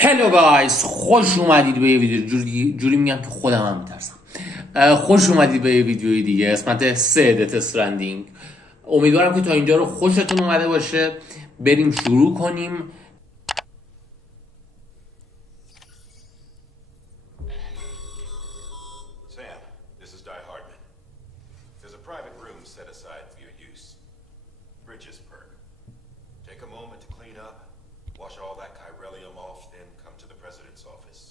هلو گایز، خوش اومدید به یه ویدیو جوری میگم که خودم هم میترسم. خوش اومدید به یه ویدیوی دیگه، قسمت 3 استرندینگ. امیدوارم که تا اینجا رو خوشتون اومده باشه. بریم شروع کنیم. Sam, this is DrLazyyy. There's a private room set aside for your use. Bridges perk. Take a moment to clean up, wash all that chiralium off, then come to the president's office.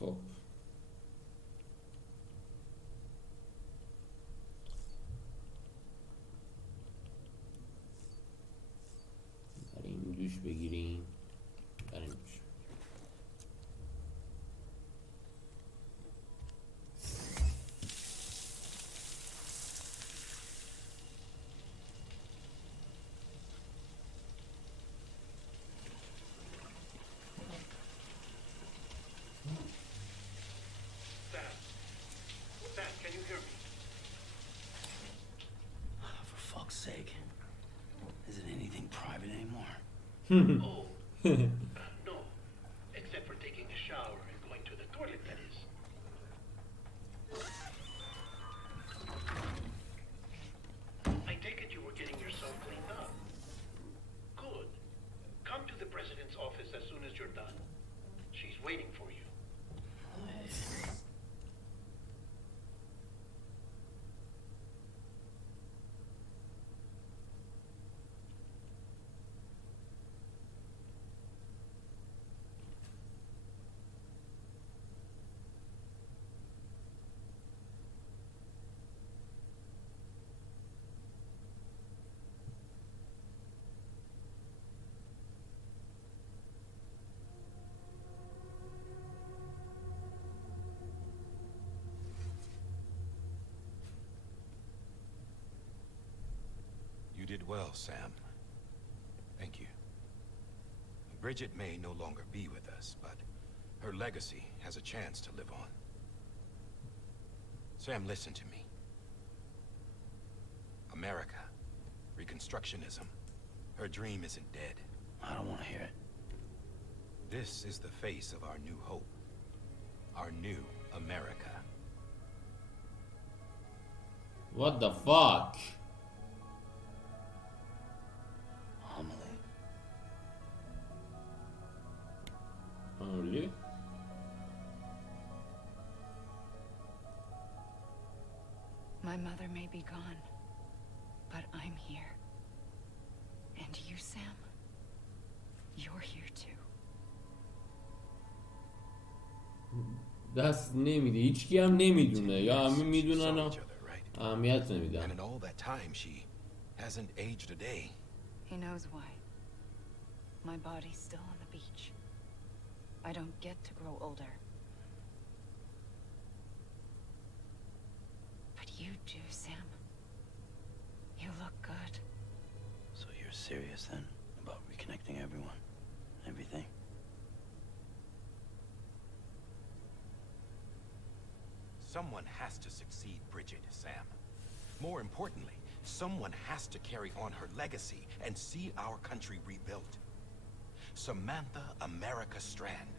خب بریم دوش بگیریم. بریم دوش. Sam, can you hear me? For fuck's sake. Isn't anything private anymore? Oh, no. Except for taking a shower and going to the toilet, that is. I take it you were getting yourself cleaned up. Good. Come to the president's office as soon as you're done. She's waiting for you. You did well, Sam. Thank you. Bridget may no longer be with us, but her legacy has a chance to live on. Sam, listen to me. America, Reconstructionism, her dream isn't dead. I don't want to hear it. This is the face of our new hope, our new America. What the fuck? Homily. Really? My mother may be gone, but I'm here. And you, Sam, you're here too. دست نمیده، هیچکی هم نمیدونه، یا همه میدونن و Saw each other, right? اهمیت And نمیدن. in all that time, she hasn't aged a day. He knows why. My body's still on the beach. I don't get to grow older. But you do, Sam. You look good. So you're serious then about reconnecting everyone? Everything? Someone has to succeed Bridget, Sam. More importantly, someone has to carry on her legacy and see our country rebuilt. Samantha America Strand,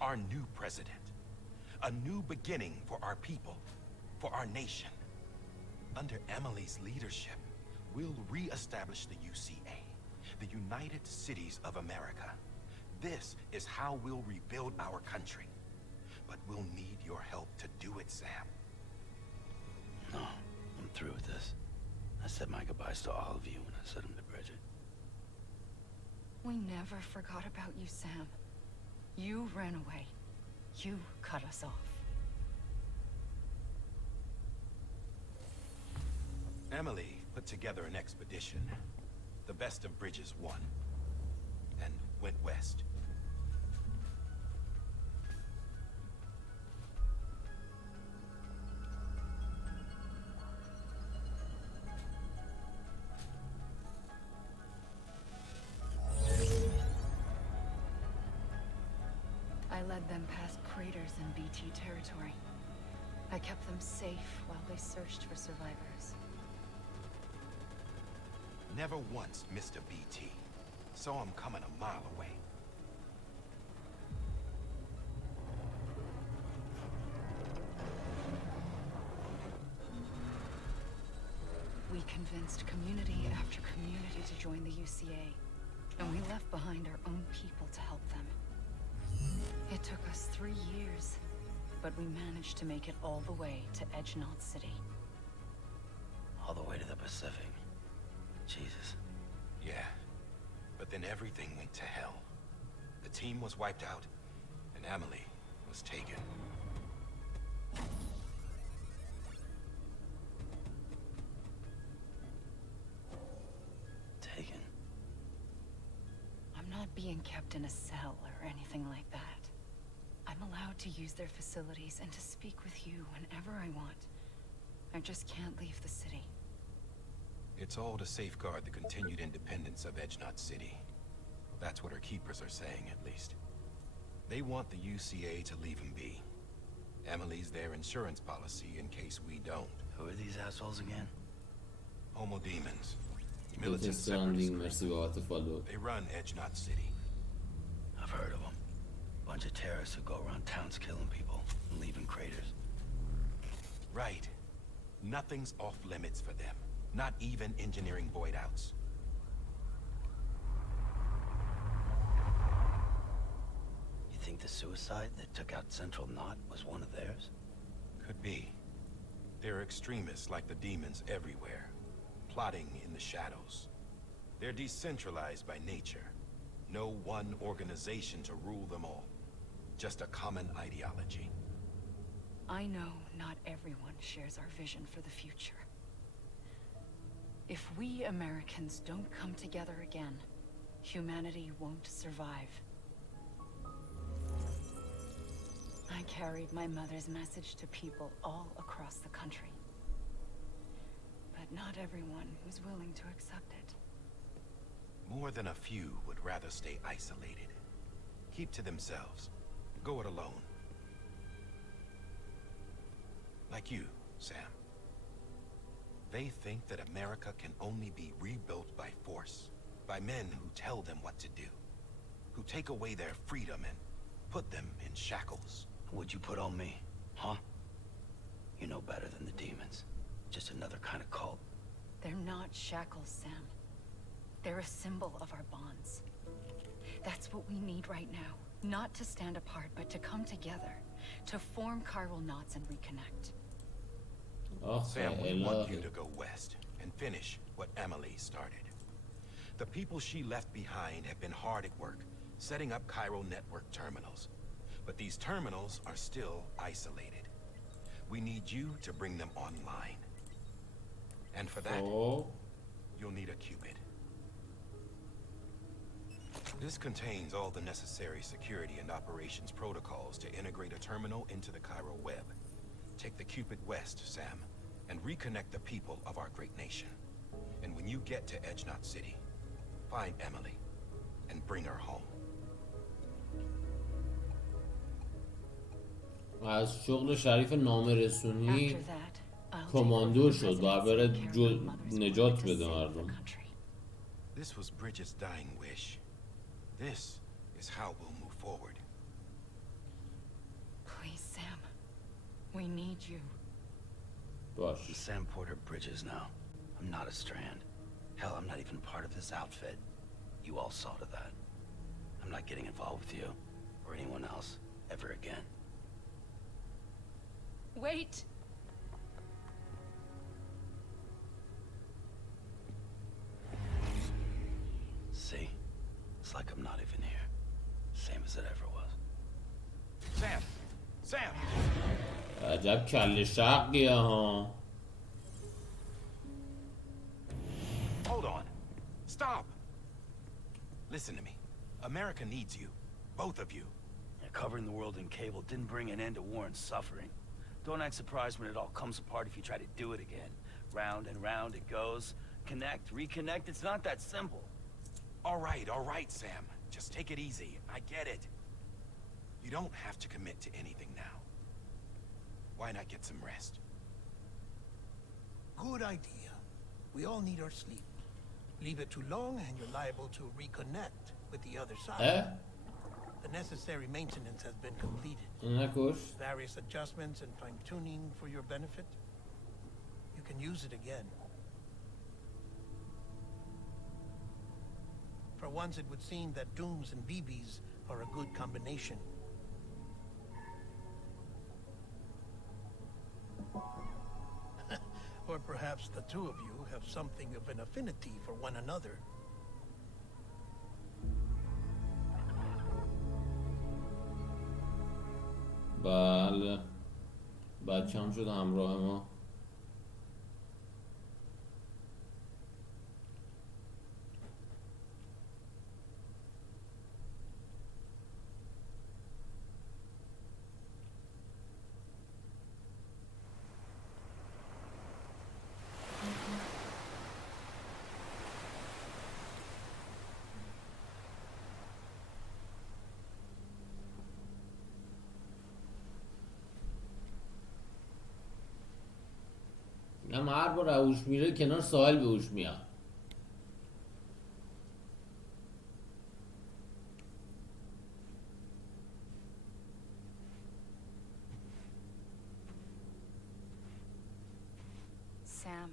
our new president. A new beginning for our people, for our nation. Under Emily's leadership, we'll re-establish the UCA, the United Cities of America. This is how we'll rebuild our country. But we'll need your help to do it, Sam. No, I'm through with this. I said my goodbyes to all of you when I said them to Bridget. We never forgot about you, Sam. You ran away. You cut us off. Emily put together an expedition. The best of Bridges won. And went west. I led them past craters in BT territory. I kept them safe while they searched for survivors. Never once missed a BT. Saw him coming a mile away. We convinced community after community to join the UCA, and we left behind our own people to help them. It took us 3 years, but we managed to make it all the way to Edgenot City. All the way to the Pacific. Jesus. Yeah, but then everything went to hell. The team was wiped out, and Emily was taken. Taken? I'm not being kept in a cell or anything like that. I'm allowed to use their facilities and to speak with you whenever I want. I just can't leave the city. It's all to safeguard the continued independence of Edgenot City. That's what our keepers are saying, at least. They want the UCA to leave him be. Emily's their insurance policy in case we don't. Who are these assholes again? Homo demons. Militant Stranding مرسی بابت فالو. They run Edgenot City. I've heard of them. Bunch of terrorists who go around towns killing people and leaving craters. Right. Nothing's off limits for them. Not even engineering void outs. You think the suicide that took out Central Knot was one of theirs? Could be. They're extremists like the demons everywhere, plotting in the shadows. They're decentralized by nature. No one organization to rule them all. Just a common ideology. I know not everyone shares our vision for the future. If we Americans don't come together again, humanity won't survive. I carried my mother's message to people all across the country. But not everyone was willing to accept it. More than a few would rather stay isolated. Keep to themselves. Go it alone. Like you, Sam. They think that America can only be rebuilt by force, by men who tell them what to do, who take away their freedom and put them in shackles. What'd you put on me, huh? You know better than the demons. Just another kind of cult. They're not shackles, Sam. They're a symbol of our bonds. That's what we need right now. Not to stand apart, but to come together, to form chiral knots and reconnect. Sam, we want you to go west and finish what Emily started. The people she left behind have been hard at work, setting up chiral network terminals. But these terminals are still isolated. We need you to bring them online. And for that, you'll need a Cupid. This contains all the necessary security and operations protocols to integrate a terminal into the chiral web. Take the Cupid west, Sam, and reconnect the people of our great nation. And when you get to Edgenot City, find Emily and bring her home. از شغل شریف نامرسونی After that, I'll کماندو take over شد و residency بره and carry my mother's نجات word to بده save the مردم. country. This was Bridget's dying wish. This is how we'll move forward. Please, Sam. We need you. I'm باش. Sam Porter Bridges now. I'm not a Strand. Hell, I'm not even part of this outfit. You all saw to that. I'm not getting involved with you or anyone else ever again. Wait! See? It's like I'm not even here. Same as it ever was. Sam! Sam! عجب کله شقیه ها. Hold on. Stop! Listen to me. America needs you. Both of you. Yeah, covering the world in cable didn't bring an end to war and suffering. Don't act surprised when it all comes apart if you try to do it again. Round and round it goes. Connect, reconnect, it's not that simple. All right, Sam. Just take it easy. I get it. You don't have to commit to anything now. Why not get some rest? Good idea. We all need our sleep. Leave it too long and you're liable to reconnect with the other side. The necessary maintenance has been completed. Various adjustments and fine-tuning for your benefit. You can use it again. For once, it would seem that Dooms and BBs are a good combination. Or perhaps the two of you have something of an affinity for one another. بله بچه‌م شد همراه ما. اما هر بار هوش میره کنار ساحل به هوش میاد. Sam.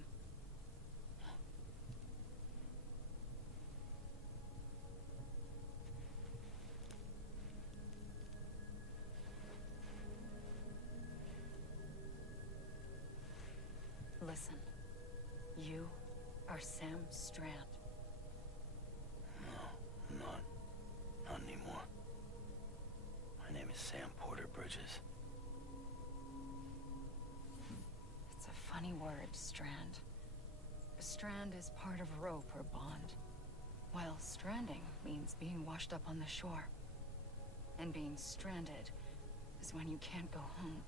Listen, you are Sam Strand. No, I'm not. Not anymore. My name is Sam Porter Bridges. It's a funny word, Strand. A strand is part of rope or bond, while stranding means being washed up on the shore. And being stranded is when you can't go home.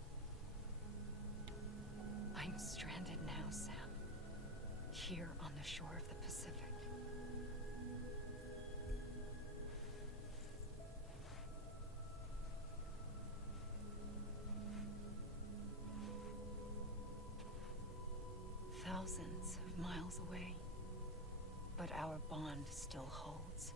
I'm stranded now, Sam. Here on the shore of the Pacific. Thousands of miles away. But our bond still holds.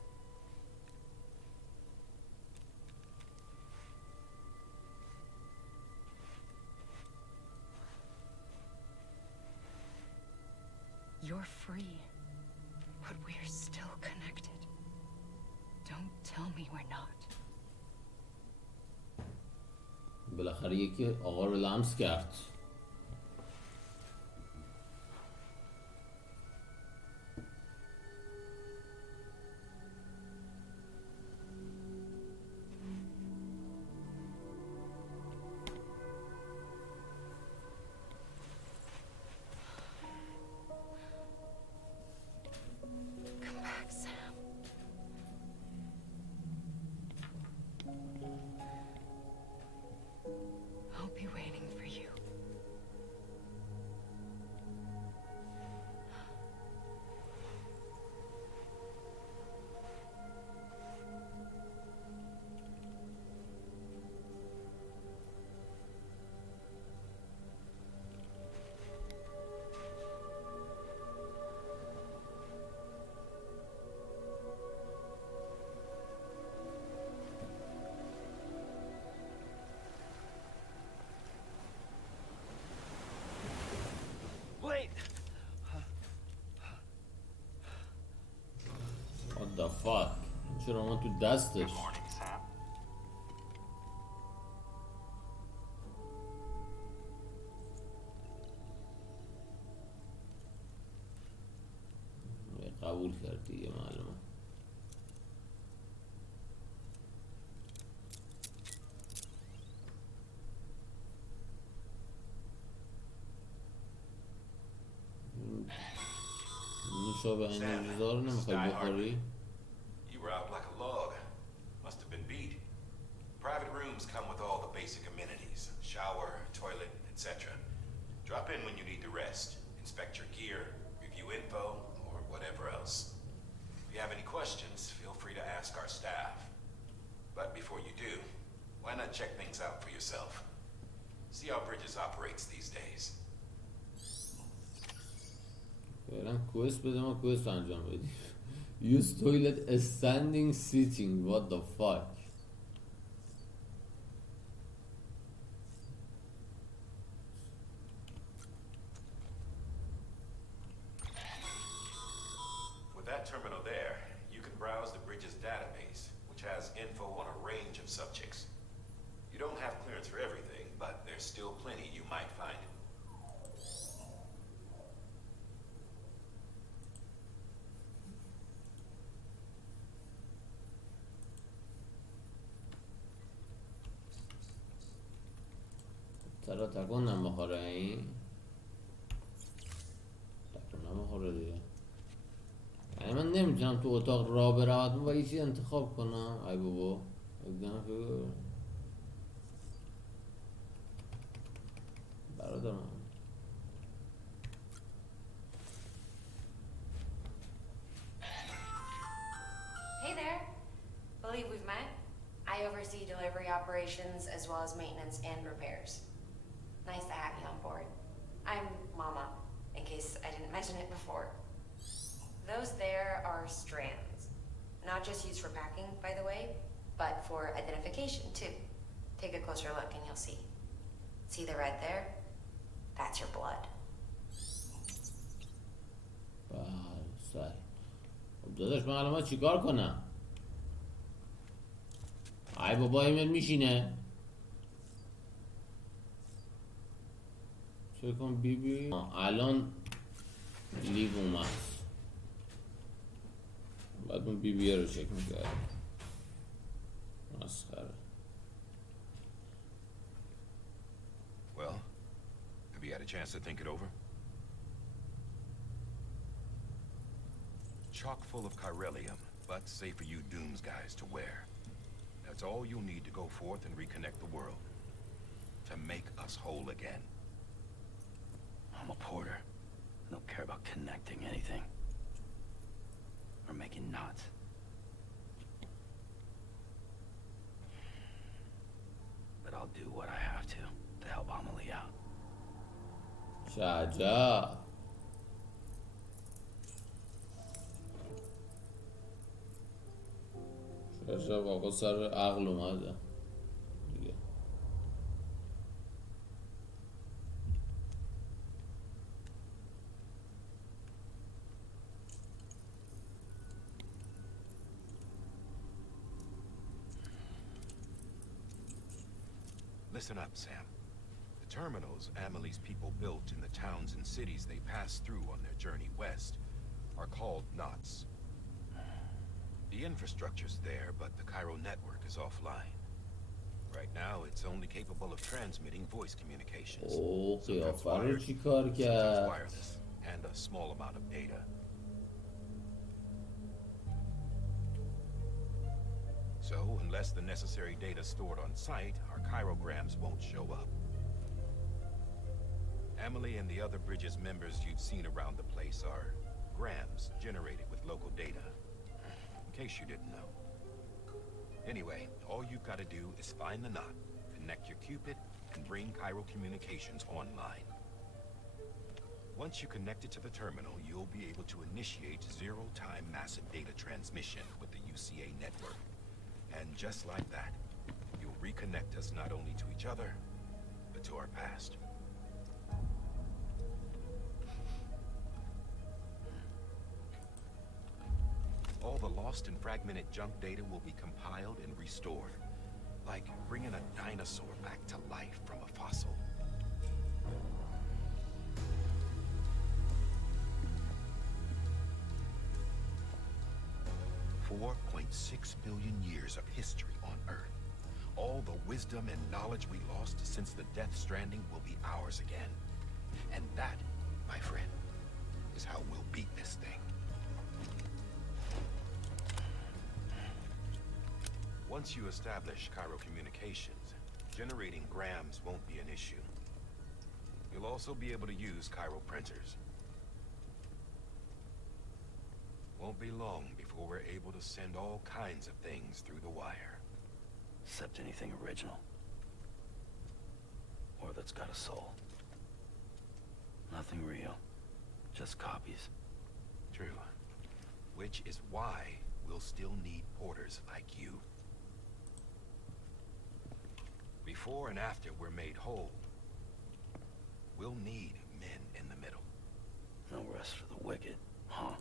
You're free, but we're still connected. Don't tell me we're not. بالاخره یکی آقا رو لمس کرد. Come back, Sam. I'll be waiting for you. Wait! What the fuck؟ چرا من تو دستش؟ Morning, Sam. قبول کرد دیگه معلومه. نوشابه این روزا رو نمیخوای بخوری؟ You were out like a log. Must have been beat. Private rooms come with all the basic amenities. Shower, toilet, etc. Drop in when you need to rest. Inspect your gear, review info, or whatever else. If you have any questions, feel free to ask our staff. But before you do, why not check things out for yourself? See how Bridges operates these days. فعلا کوست بده ما کوست انجام بدیم. Use toilet standing sitting. What the fuck. With that terminal there, you can browse the Bridges database, which has info on a range of subjects. You don't have clearance for everything, but there's still plenty you might find. چرا تکون نمیخوره این؟ تکون نمیخوره دیگه. یعنی من نمیتونم تو اتاق راه بروم و یه چیز انتخاب کنم. ای بابا برادرم. Hey there. Believe we've met. I oversee delivery operations as well as maintenance and repairs. Nice to have you on board. I'm Mama, in case I didn't mention it before. Those there are strands. Not just used for packing, by the way, but for identification too. Take a closer look and you'll see. See the red there? That's your blood. سر. خب داداش من الان چیکار کنم؟ ای بابا ایمیل میشینه. چه کن بی بی؟ الان لیو اومد. بعد اون بی بی رو چک میکرد. مسخره. Well, have you had a chance to think it over? Chock full of chiralium, but safe for you Dooms guys to wear. That's all you'll need to go forth and reconnect the world. To make us whole again. I'm a porter. I don't care about connecting anything. Or making knots. But I'll do what I have to help Amelie out. شجاع. شجاع واقعا سر عقل اومده دیگه. Listen up, Sam. The terminals Amelie's people built in the towns and cities they passed through on their journey west are called knots. The infrastructure's there, but the Cairo network is offline. Right now, it's only capable of transmitting voice communications. قیافه رو چی کار sometimes کرد؟ wireless, and a small amount of data. So, unless the necessary data stored on site, our chirograms won't show up. Amelie and the other Bridges members you've seen around the place are grams generated with local data. In case you didn't know. Anyway, all you've got to do is find the knot, connect your Cupid, and bring Cairo communications online. Once you connect it to the terminal, you'll be able to initiate zero-time massive data transmission with the UCA network. And just like that, you'll reconnect us not only to each other, but to our past. All the lost and fragmented junk data will be compiled and restored, like bringing a dinosaur back to life from a fossil. 4.6 billion years of history on Earth. All the wisdom and knowledge we lost since the death Stranding will be ours again. And that, my friend, is how we'll beat this thing. Once you establish Cairo communications, generating grams won't be an issue. You'll also be able to use Cairo printers. Won't be long before we're able to send all kinds of things through the wire. Except anything original. or that's got a soul. Nothing real, just copies. True. Which is why we'll still need porters like you. Before and after we're made whole, we'll need men in the middle. No rest for the wicked, huh?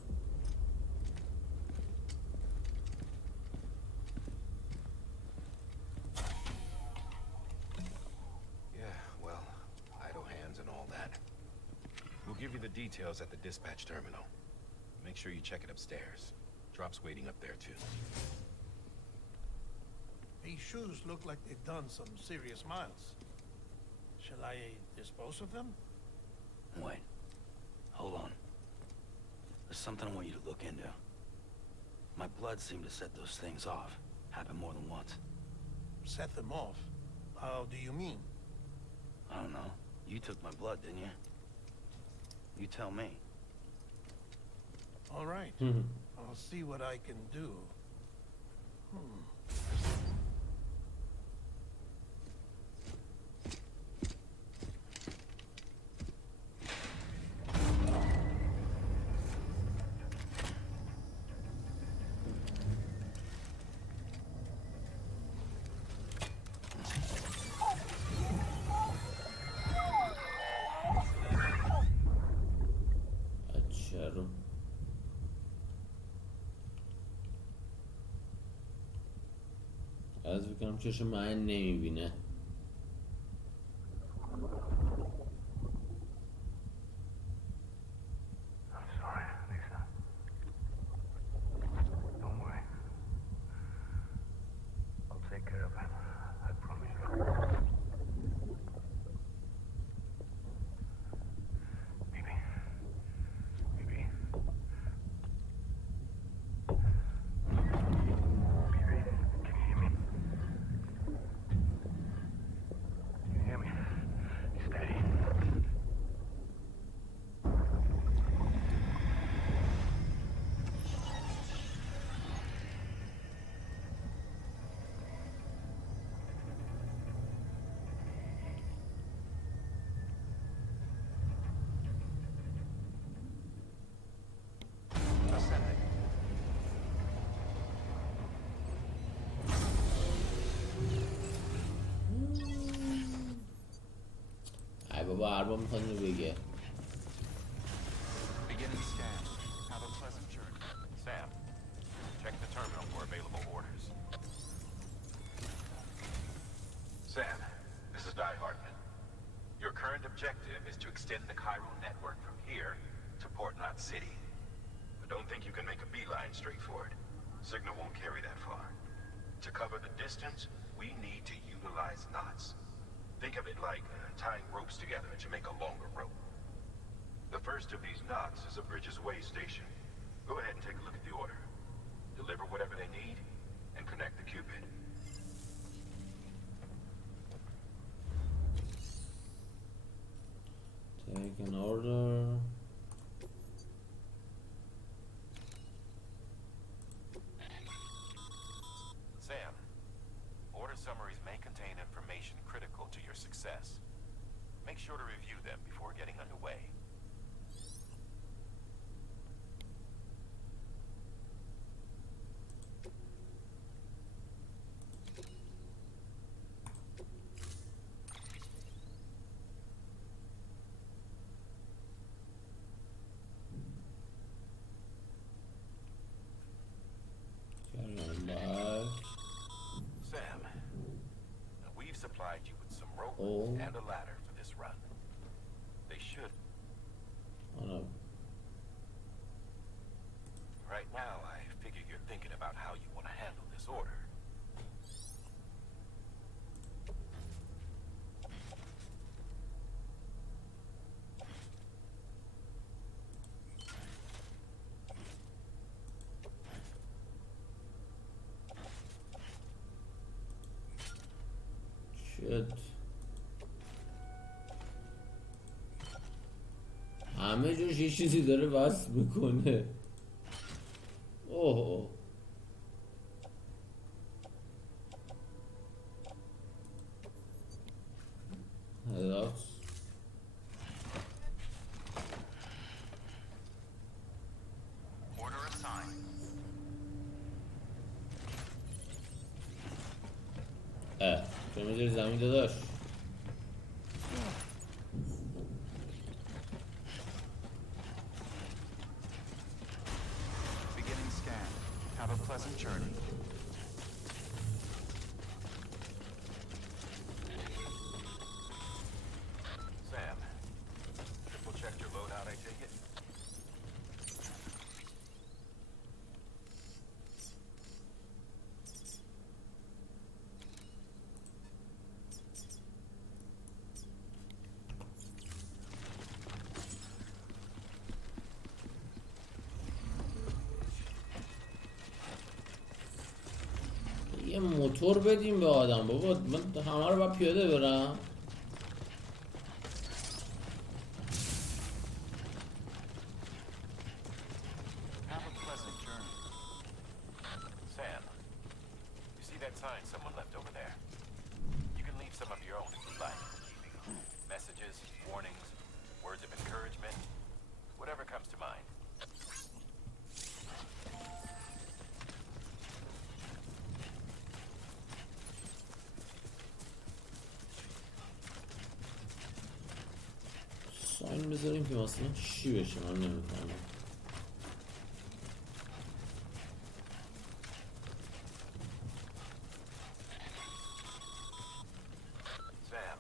Yeah, well, idle hands and all that. We'll give you the details at the dispatch terminal. Make sure you check it upstairs. Drop's waiting up there too. These shoes look like they've done some serious miles. Shall I dispose of them? Wait. Hold on. There's something I want you to look into. My blood seemed to set those things off. Happened more than once. Set them off? How do you mean? I don't know. You took my blood, didn't you? You tell me. All right. I'll see what I can do. अच्छा رو از بکنم چشم من نمیبینه. ای بابا ارباب میخواد اینو بگه. Beginning scan. Have a pleasant journey. Sam, check the terminal for available orders. Sam, this is Die Hartman. Your current objective is to extend the chiral network from here to Port Knot City. But don't think you can make a beeline straight for it. Signal won't carry that far. To cover the distance, we need to utilize knots. Think of it like tying ropes together to make a longer rope. The first of these knots is a Bridges Way station. Go ahead and take a look at the order. Deliver whatever they need and connect the Cupid. Take an order. Sam, order summaries may contain information critical to your success. Make sure to review them before getting underway. Sam, we've supplied you with some rope and a ladder for this run. They should. Oh no. Right now, I figure you're thinking about how you want to handle this order. Shit. همه جوش یه چیزی داره وصل میکنه. اوه صداست. Order assigned. چون میذاری زمین داداش. Beginning scan. Have a pleasant journey. Sam, triple checked your loadout, I take it? یه موتور بدیم به آدم بابا، من همه رو باید پیاده برم. Have a pleasant journey. Sam, you see that sign someone left over there? You can leave some of your own if you like. Messages, warnings, words of encouragement, whatever comes to mind. ساین بذاریم که مثلا چی بشه من نمی‌فهمم. Sam,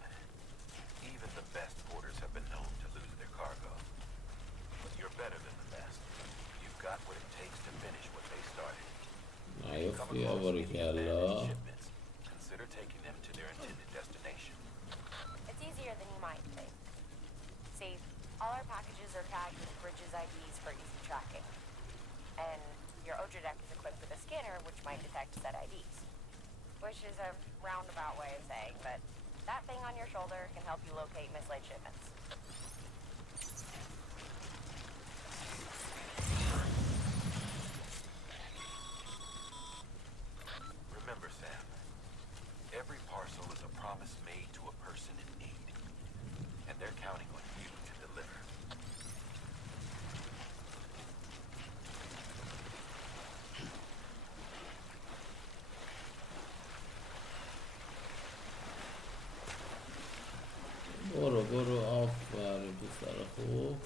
even the best porters have been known to lose their cargo. But you're better than the best. You've got what it takes to finish what they started. Come نیافتی across any abandoned آباریکلا. shipments, consider taking them to their intended destination. It's easier than you might think. See, all our packages are tagged with bridges IDs for easy tracking. And your Odra deck is equipped with a scanner which might detect said IDs. Which is a roundabout way of saying that that thing on your shoulder can help you locate mislaid shipments. Remember, Sam, every parcel is a promise made to a person in need. And they're counting on you to deliver. برو آفرین پسر خوب.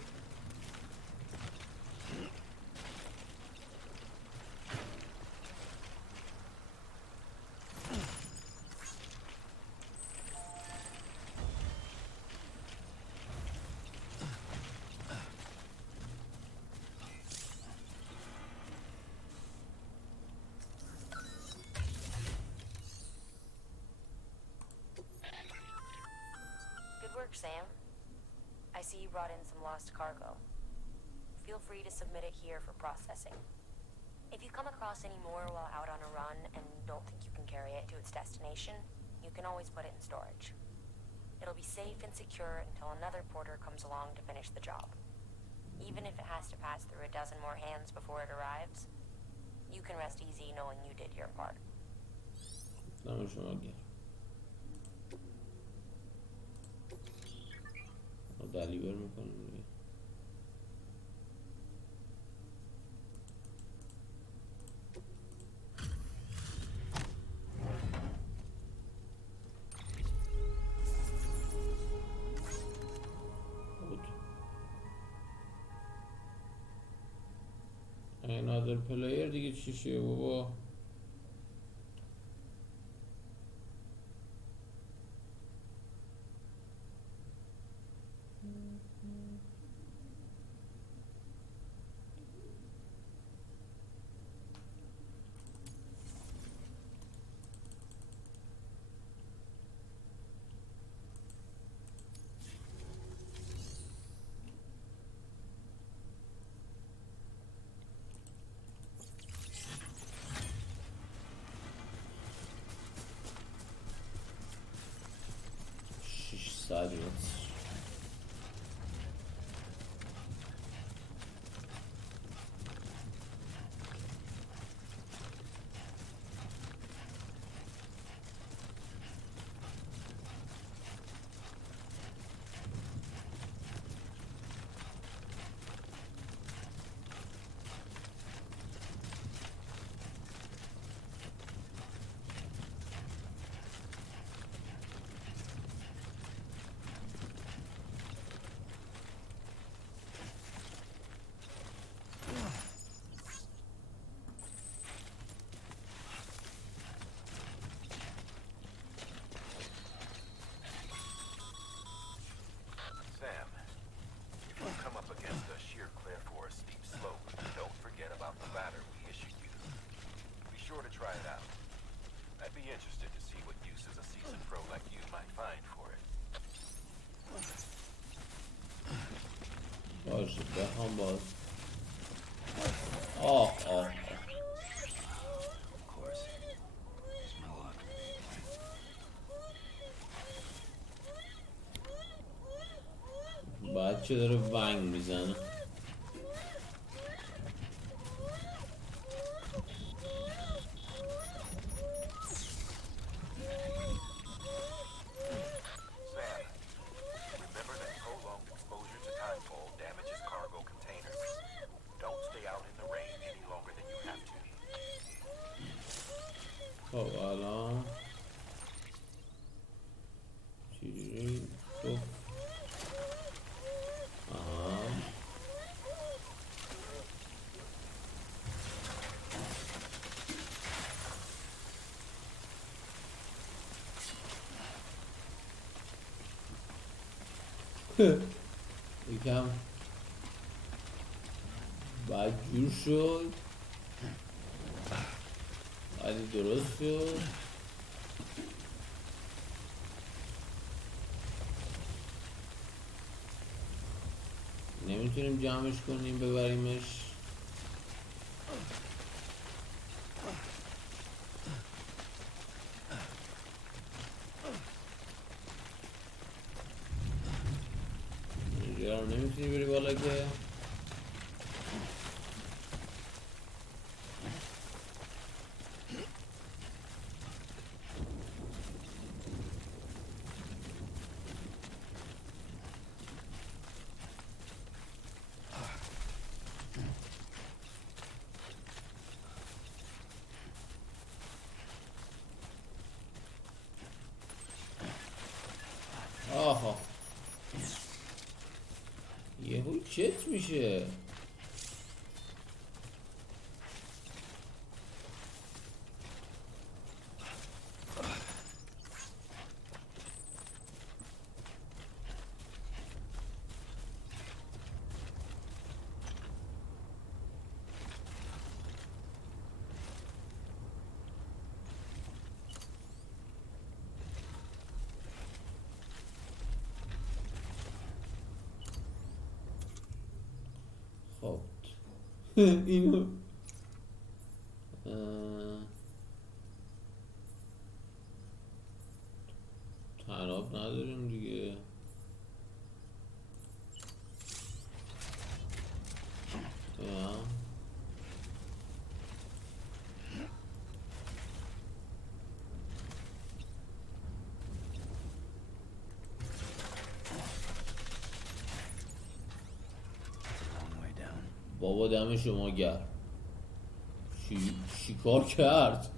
Good work, Sam. I see you brought in some lost cargo. Feel free to submit it here for processing. If you come across any more while out on a run and don't think you can carry it to its destination, you can always put it in storage. It'll be safe and secure until another porter comes along to finish the job. Even if it has to pass through a dozen more hands before it arrives, you can rest easy knowing you did your part. دم شما گرم. دلیور میکنم دیگه. another player دیگه چیشه بابا. هم باز. آه بچه داره ونگ میزنه. خب الان چجوری گفت؟ یکم بعد جور شد ولی درست شد. نمیتونیم جمعش کنیم ببریمش. اینجا رو نمیتونی بری بالا که. آها یهو چت میشه. خب اینو تناب نداریم دیگه. بابا دم شما گرم. چیکار کرد؟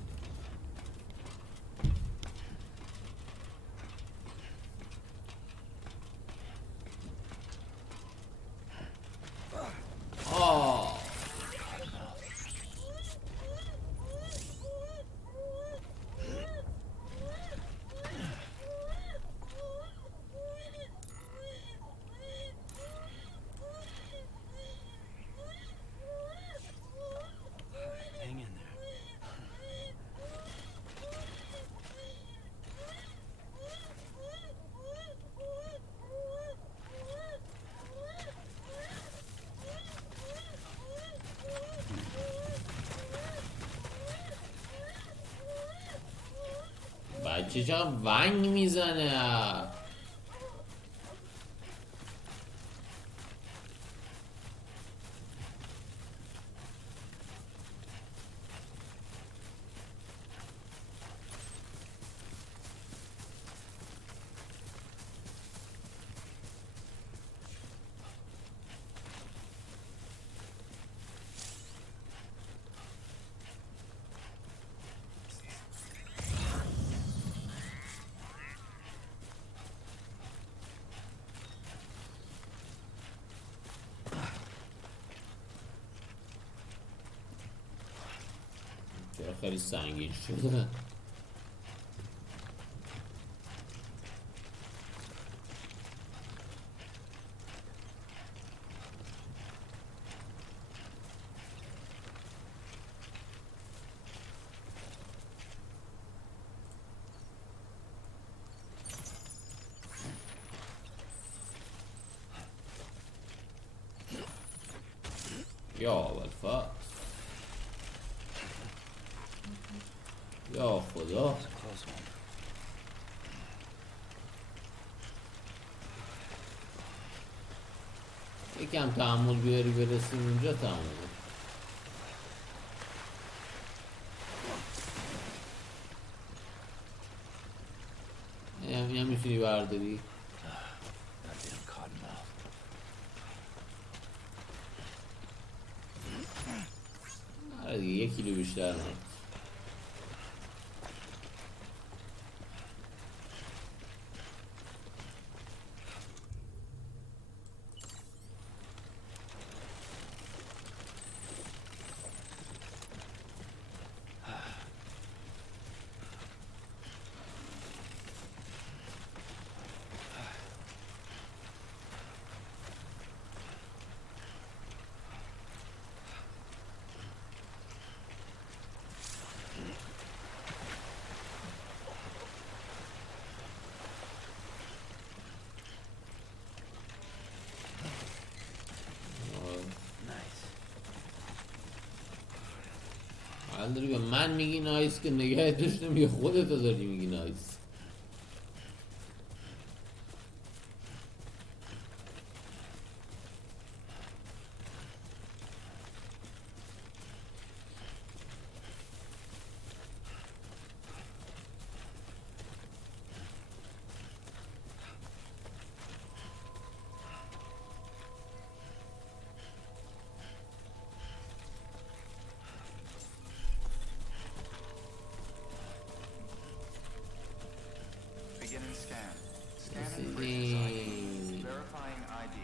بچه چقدر ونگ میزنه. خیلی سنگین شده. یا اول یا خدا یکم تحمل بیاری برسیم اونجا تمومه. هم میتونی برداری. آره دیگه 1 کیلو بیشتر نه. حال داری به من میگی نایس که نگه داشتم یا خودت داری میگی نایس؟ Beginning scan. Scanning bridges ID. Verifying ID.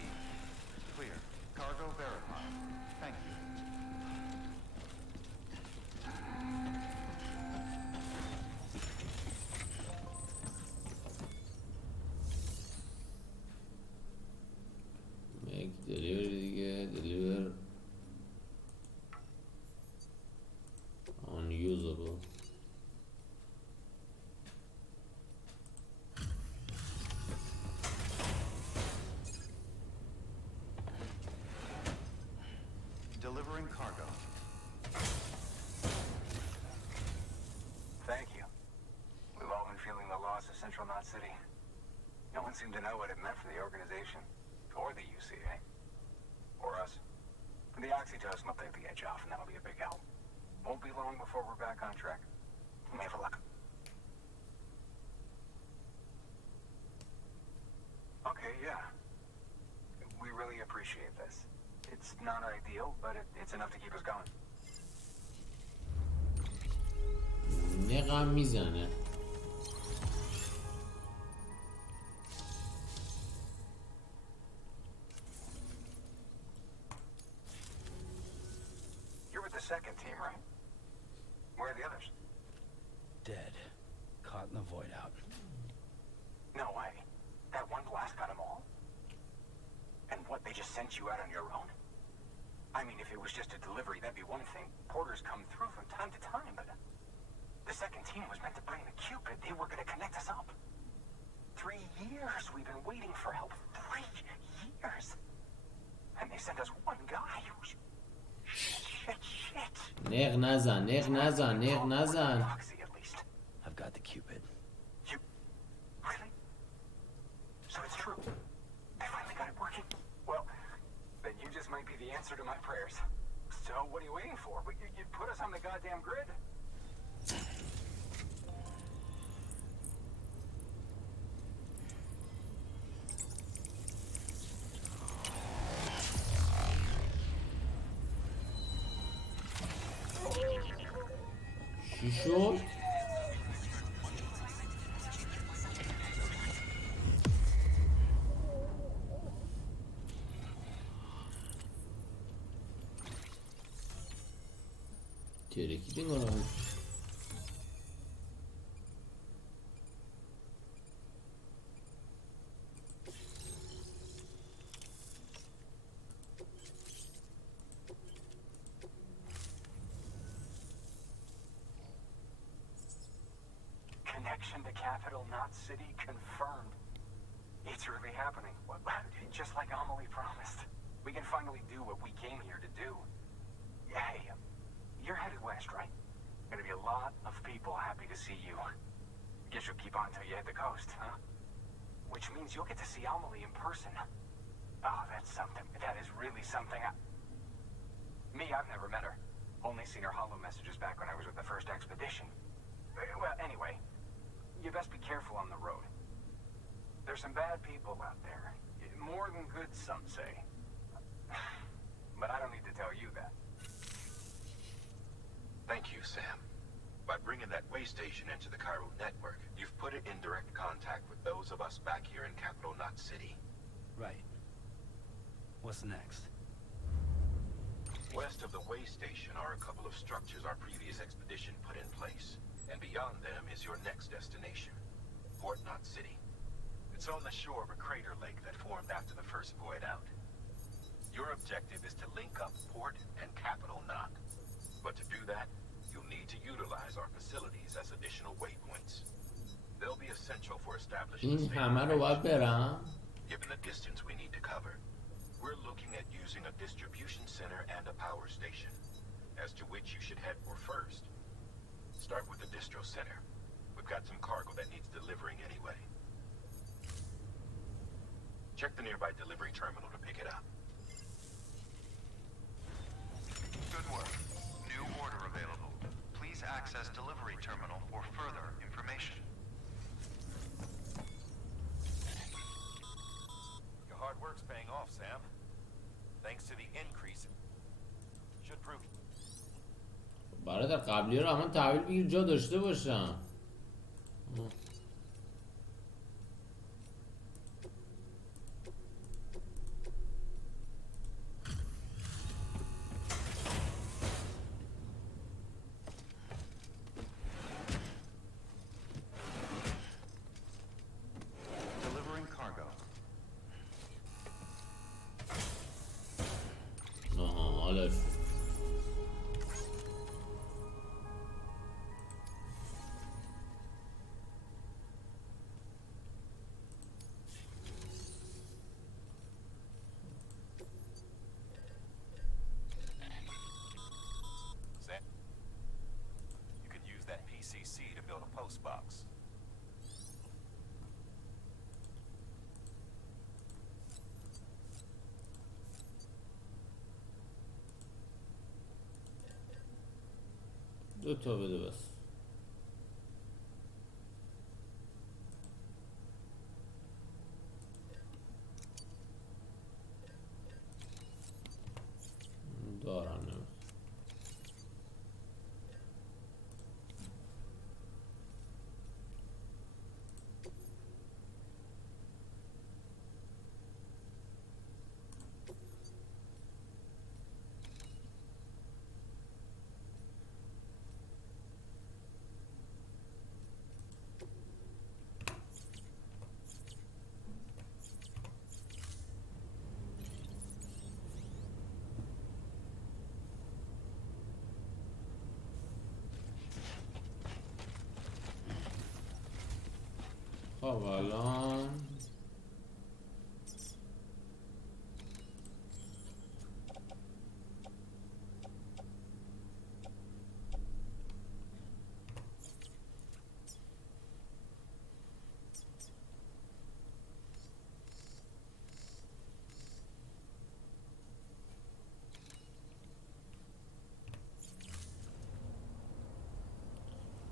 Clear. Cargo verified. Thank you. Make delivery دیگه. Deliver unusable. Delivering cargo. Thank you. We've all been feeling the loss of Central Knot City. No one seemed to know what it meant for the organization, or the UCA, or us. The oxytocin will take the edge off, and that'll be a big help. Won't be long before we're back on track. May have luck. Okay, yeah. We really appreciate this. It's not ideal, but it's enough to keep us going. نقم میزنه. You're with the second team, right? Where are the others? Dead. Caught in the void out. No way. That one blast got them all? And what, they just sent you out on your own? I mean, if it was just a delivery, that'd be one thing. Porters come through from time to time, but the second team was meant to bring the Cupid. They were gonna connect us up. 3 years we've been waiting for help. 3 years. And they sent us one guy who's... Shit. نق نزن. Oxy, at least. I've got the Cupid. You... Really? So it's true. They finally got it working. Well, then you just might be the answer to my prayers. So what are you waiting for? You put us on the goddamn grid. چی شد؟ ترکیدیم آنها. Connection to Capital Knot City confirmed. It's really happening. Just like Amelie promised. We can finally do what we came here to do. lot of people happy to see you. Guess you'll keep on till you hit the coast, huh? Which means you'll get to see Amelie in person. Oh, that's something. That is really something. Me, I've never met her. Only seen her holo messages back when I was with the first expedition. Well, anyway, you best be careful on the road. There's some bad people out there. More than good, some say. But I don't need to tell you that. Thank you, Sam. By bringing that way station into the Cairo network, you've put it in direct contact with those of us back here in capital Knot City. Right. What's next? West of the way station are a couple of structures our previous expedition put in place. And beyond them is your next destination, Port Knot City. It's on the shore of a crater lake that formed after the first void out. Your objective is to link up Port and Capital Knot. But to do that, you'll need to utilize our facilities as additional waypoints. They'll be essential for establishing این همه رو باید برم. Given the distance we need to cover, we're looking at using a distribution center and a power station, as to which you should head for first. Start with the distro center. We've got some cargo that needs delivering anyway. Check the nearby delivery terminal to pick it up. Good work. New order available. Please access delivery terminal for further information. Your hard work's paying off, Sam. Thanks to the increase. Should prove. برادر قبلی رو همون تحویل بگیر جا داشته باشم. Delivering cargo. آها حالا Sam, you can use that PCC to build a post box. دو تا بده بس. دارم نمیخوام. خب الان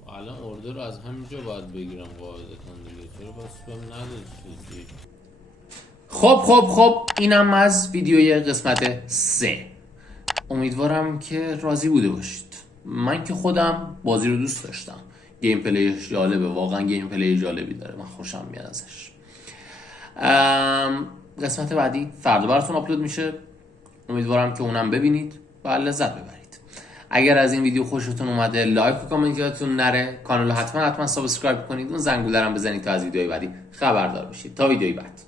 الان ارده رو از همینجا باید بگیرم قاعدتا دیگه. چرا بس بهم نداد چیزی؟ خب اینم از ویدیوی قسمت 3. امیدوارم که راضی بوده باشید. من که خودم بازی رو دوست داشتم. گیم پلیش جالبه، واقعا گیم پلی جالبی داره، من خوشم میاد ازش. قسمت بعدی فردا براتون آپلود میشه. امیدوارم که اونم ببینید و لذت ببرید. اگر از این ویدیو خوشتون اومده لایک و کامنت یادتون نره. کانال رو حتما سابسکرایب کنید. اون زنگوله رو بزنید تا از ویدیوهای بعدی خبردار بشید. تا ویدیوی بعد.